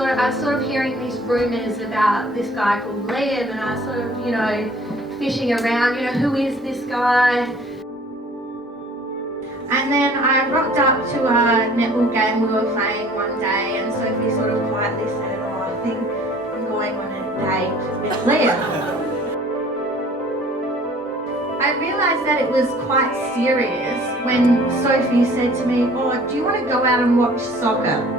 I was sort of hearing these rumours about this guy called Liam, and I was sort of, fishing around, who is this guy? And then I rocked up to a netball game we were playing one day, and Sophie sort of quietly said, I think I'm going on a date with Liam. I realised that it was quite serious when Sophie said to me, do you want to go out and watch soccer?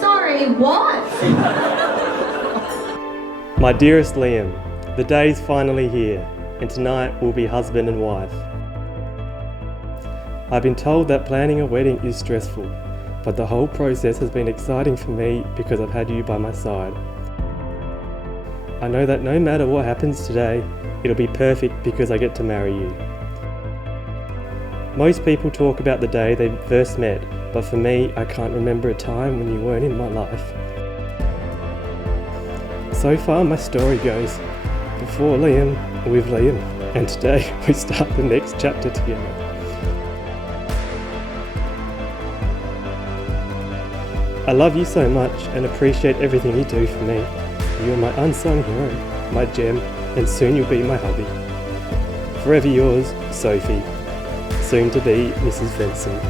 Sorry, what? My dearest Liam, the day's finally here, and tonight we'll be husband and wife. I've been told that planning a wedding is stressful, but the whole process has been exciting for me because I've had you by my side. I know that no matter what happens today, it'll be perfect because I get to marry you. Most people talk about the day they first met, but for me, I can't remember a time when you weren't in my life. So far, my story goes, before Liam, with Liam, and today we start the next chapter together. I love you so much and appreciate everything you do for me. You're my unsung hero, my gem, and soon you'll be my hubby. Forever yours, Sophie. Soon to be Mrs. Vincent.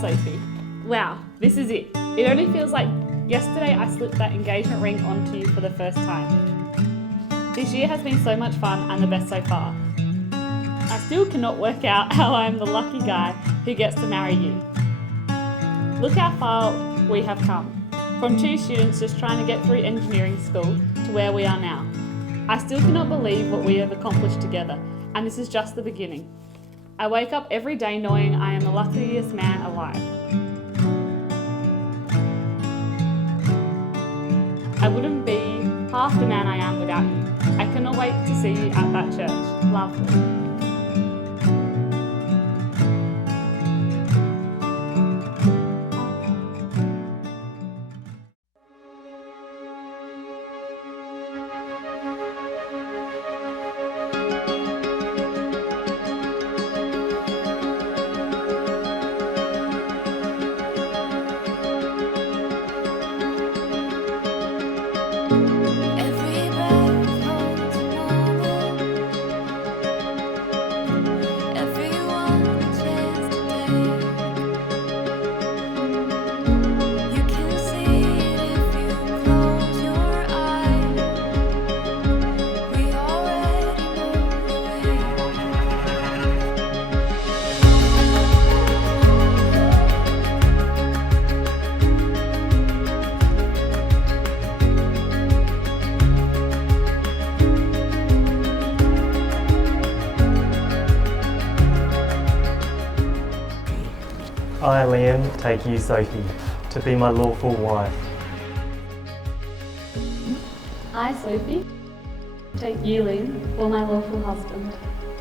Sophie. Wow, this is it. It only feels like yesterday I slipped that engagement ring onto you for the first time. This year has been so much fun and the best so far. I still cannot work out how I am the lucky guy who gets to marry you. Look how far we have come. From 2 students just trying to get through engineering school to where we are now. I still cannot believe what we have accomplished together, and this is just the beginning. I wake up every day knowing I am the luckiest man alive. I wouldn't be half the man I am without you. I cannot wait to see you at that church. Lovely. I, Liam, take you, Sophie, to be my lawful wife. I, Sophie, take you, Liam, for my lawful husband.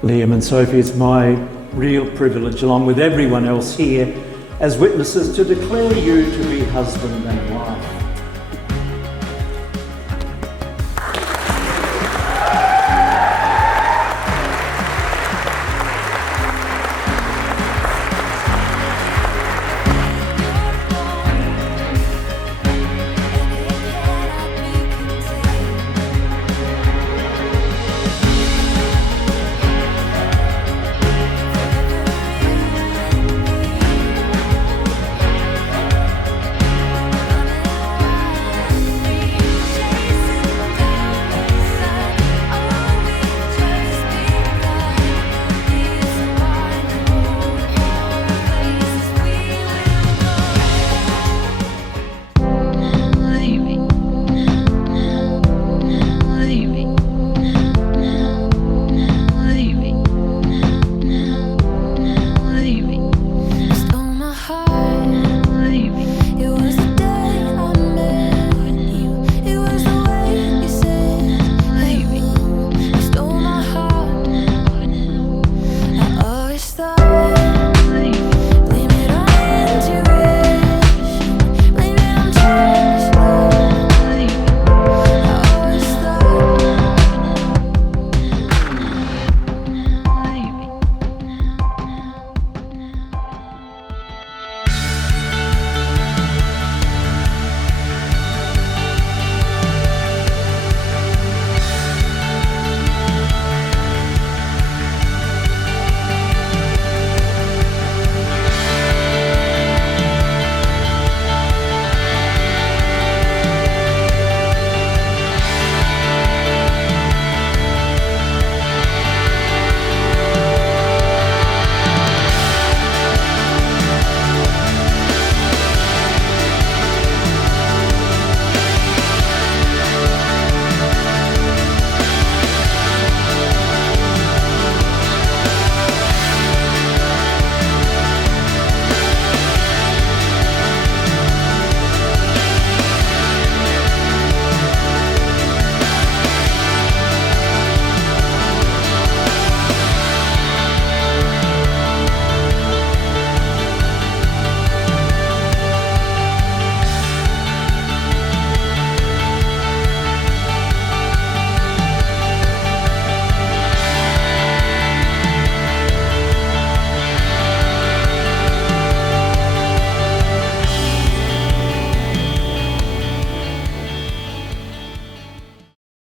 Liam and Sophie, it's my real privilege, along with everyone else here, as witnesses, to declare you to be husband and wife.